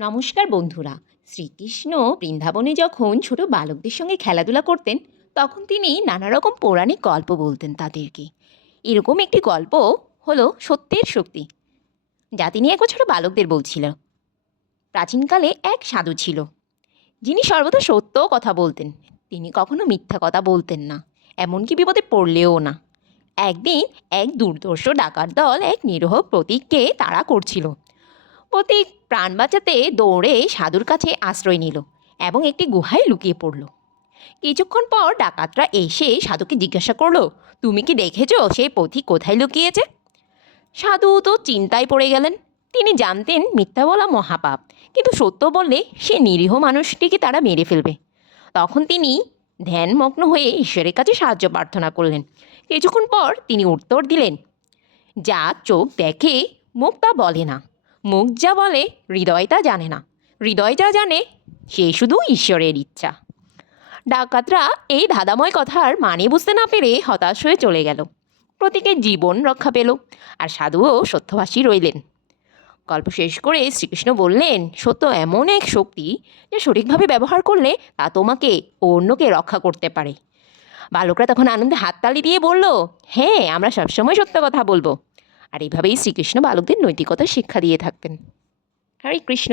নমস্কার বন্ধুরা। শ্রীকৃষ্ণ বৃন্দাবনে যখন ছোট বালকদের সঙ্গে খেলাধুলা করতেন, তখন তিনি নানা রকম পৌরাণিক গল্প বলতেন তাদেরকে। এরকম একটি গল্প হলো সত্যের শক্তি, যা তিনি একবার ছোট বালকদের বলছিল। প্রাচীনকালে এক সাধু ছিল, যিনি সর্বদা সত্য কথা বলতেন। তিনি কখনো মিথ্যা কথা বলতেন না, এমনকি বিপদে পড়লেও না। একদিন এক দুর্দর্শ ডাকাত দল এক নিরহ প্রতীককে তাড়া করছিল। প্রতীক প্রাণ বাঁচাতে দৌড়ে সাধুর কাছে আশ্রয় নিল এবং একটি গুহায় লুকিয়ে পড়ল। কিছুক্ষণ পর ডাকাতরা এসে সাধুকে জিজ্ঞাসা করল, তুমি কি দেখেছ সেই পথিক কোথায় লুকিয়েছে? সাধু তো চিন্তায় পড়ে গেলেন। তিনি জানতেন মিথ্যা বলা মহাপাপ, কিন্তু সত্য বললে সে নিরীহ মানুষটিকে তারা মেরে ফেলবে। তখন তিনি ধ্যানমগ্ন হয়ে ঈশ্বরের কাছে সাহায্য প্রার্থনা করলেন। কিছুক্ষণ পর তিনি উত্তর দিলেন, যা চোখ দেখে মুখ তা বলে না। মুখ যা বলে হৃদয় তা জানে না। হৃদয় যা জানে সে শুধু ঈশ্বরের ইচ্ছা। ডাকাতরা এই ধাঁধাময় কথার মানে বুঝতে না পেরে হতাশ হয়ে চলে গেল। প্রতীকের জীবন রক্ষা পেল আর সাধুও সত্যভাষী রইলেন। গল্প শেষ করে শ্রীকৃষ্ণ বললেন, সত্য এমন এক শক্তি যে সঠিকভাবে ব্যবহার করলে তা তোমাকে ও অন্যকে রক্ষা করতে পারে। বালকরা তখন আনন্দে হাততালি দিয়ে বলল হ্যাঁ আমরা সবসময় সত্য কথা বলব। আর এইভাবেই শ্রীকৃষ্ণ বালকদের নৈতিকতা শিক্ষা দিয়ে থাকতেন। হরে কৃষ্ণ।